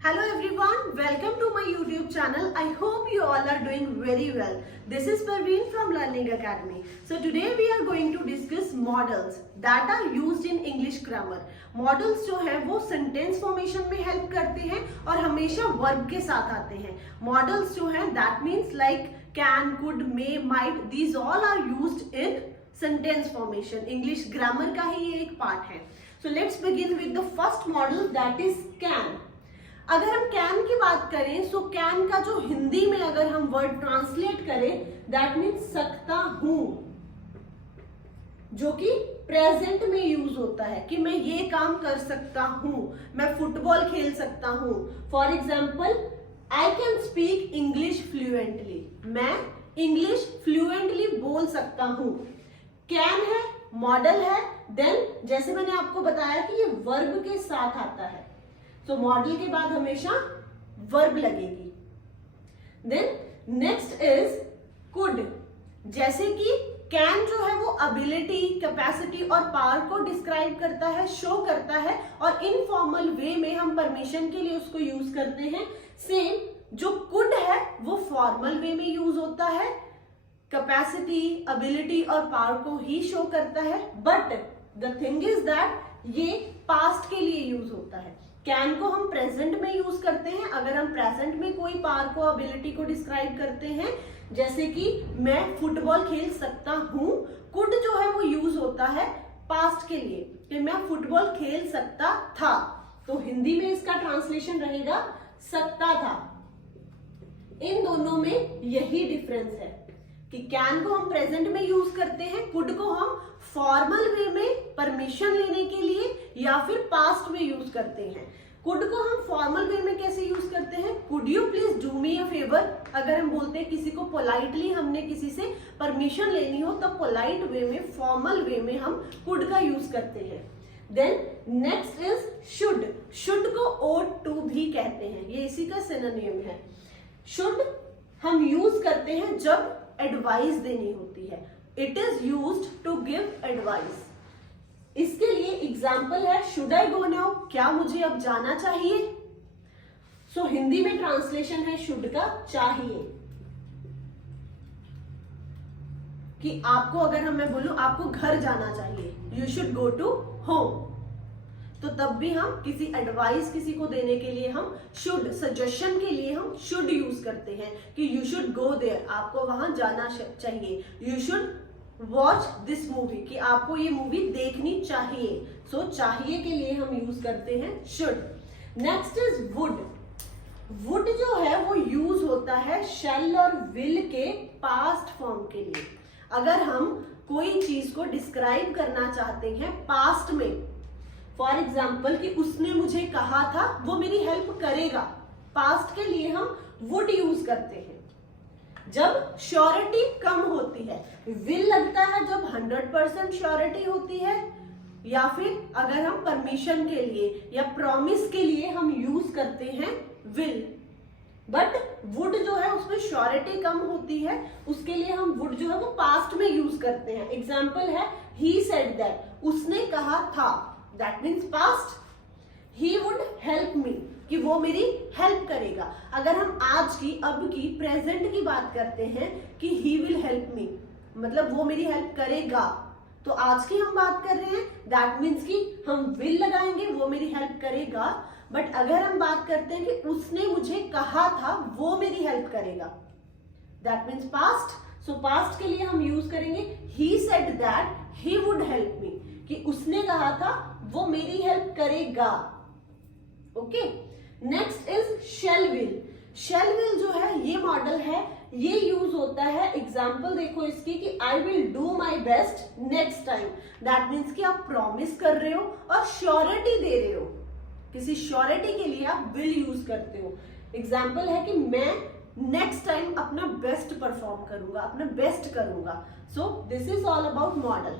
Hello everyone, welcome to my YouTube channel. I hope you all are doing very well. This is Parveen from Learning Academy. So today we are going to discuss models that are used in English grammar. Models जो है वो sentence formation में help करते हैं और हमेशा verb के साथ आते हैं. Models जो है that means like can, could, may, might, these all are used in sentence formation. English grammar का ही ये एक part है. So let's begin with the first model that is can. अगर हम कैन की बात करें सो कैन का जो हिंदी में अगर हम वर्ड ट्रांसलेट करें दैट मीन्स सकता हूं, जो कि प्रेजेंट में यूज होता है कि मैं ये काम कर सकता हूं, मैं फुटबॉल खेल सकता हूं. For example I can speak English fluently, मैं इंग्लिश फ्लुएंटली बोल सकता हूं. कैन है, मॉडल है, देन जैसे मैंने आपको बताया कि ये वर्ब के साथ आता है, तो मॉडल के बाद हमेशा वर्ब लगेगी. Then next is could. जैसे कि कैन जो है वो एबिलिटी, कैपेसिटी और पावर को डिस्क्राइब करता है, शो करता है, और इनफॉर्मल वे में हम परमिशन के लिए उसको यूज करते हैं. सेम जो कुड है वो फॉर्मल वे में यूज होता है, कैपेसिटी, एबिलिटी और पावर को ही शो करता है. But the thing is that ये पास्ट के लिए यूज होता है. कैन को हम प्रेजेंट में यूज करते हैं अगर हम प्रेजेंट में कोई पावर को, एबिलिटी को डिस्क्राइब करते हैं, जैसे कि मैं फुटबॉल खेल सकता हूं. कुड जो है वो यूज होता है पास्ट के लिए कि मैं फुटबॉल खेल सकता था, तो हिंदी में इसका ट्रांसलेशन रहेगा सकता था. इन दोनों में यही डिफरेंस है कि कैन को हम प्रेजेंट में यूज करते हैं, कुड को हम फॉर्मल वे में परमिशन लेने के लिए या फिर पास्ट में यूज करते हैं. कुड को हम फॉर्मल वे में कैसे यूज करते हैं, could you please do me a favour. अगर हम बोलते हैं किसी को पोलाइटली, हमने किसी से परमिशन लेनी हो, तब पोलाइट वे में, फॉर्मल वे में हम कुड का यूज करते हैं. Then next is should. Should को ought to भी कहते हैं, ये इसी का सिनोनिम है. शुड हम यूज करते हैं जब एडवाइस देनी होती है. It is used to give advice. इसके लिए एग्जाम्पल है शुड आई गो नाउ, क्या मुझे अब जाना चाहिए. सो हिंदी में ट्रांसलेशन है शुड का चाहिए. कि आपको अगर मैं बोलूं आपको घर जाना चाहिए, you should go to home, तो तब भी हम किसी एडवाइस किसी को देने के लिए हम शुड, सजेशन के लिए हम शुड यूज करते हैं कि यू शुड गो देयर, आपको वहां जाना चाहिए. You should watch this movie, कि आपको ये मूवी देखनी चाहिए. सो चाहिए के लिए हम यूज करते हैं should. Next is would. Would जो है वो यूज होता है शैल और विल के पास्ट फॉर्म के लिए. अगर हम कोई चीज को डिस्क्राइब करना चाहते हैं पास्ट में, फॉर एग्जाम्पल कि उसने मुझे कहा था वो मेरी हेल्प करेगा, पास्ट के लिए हम वुड यूज करते हैं. जब श्योरिटी कम होती है, विल लगता है जब 100% श्योरिटी होती है, या फिर अगर हम परमिशन के लिए या प्रॉमिस के लिए हम यूज करते हैं विल. बट वुड जो है उसमें श्योरिटी कम होती है, उसके लिए हम वुड जो है वो पास्ट में यूज करते हैं. एग्जाम्पल है ही सेड दैट, उसने कहा था, that means past. He would help me, कि वो मेरी हेल्प करेगा. अगर हम आज की, अब की, प्रेजेंट की बात करते हैं कि ही विल हेल्प मी, मतलब वो मेरी हेल्प करेगा, तो आज की हम बात कर रहे हैं, दैट मीन्स कि हम विल लगाएंगे, वो मेरी हेल्प करेगा. बट अगर हम बात करते हैं कि उसने मुझे कहा था वो मेरी हेल्प करेगा, that means past. So past के लिए हम यूज करेंगे he said that he would help me, कि उसने कहा था वो मेरी हेल्प करेगा. Okay. Next is shall will. Shall will जो है ये मॉडल है, ये यूज होता है, एग्जाम्पल देखो इसकी कि I will do my best next time. That means कि आप प्रॉमिस कर रहे हो और श्योरिटी दे रहे हो, किसी श्योरिटी के लिए आप विल यूज करते हो. एग्जाम्पल है कि मैं नेक्स्ट टाइम अपना बेस्ट परफॉर्म करूंगा, अपना बेस्ट करूंगा. So this is all about model.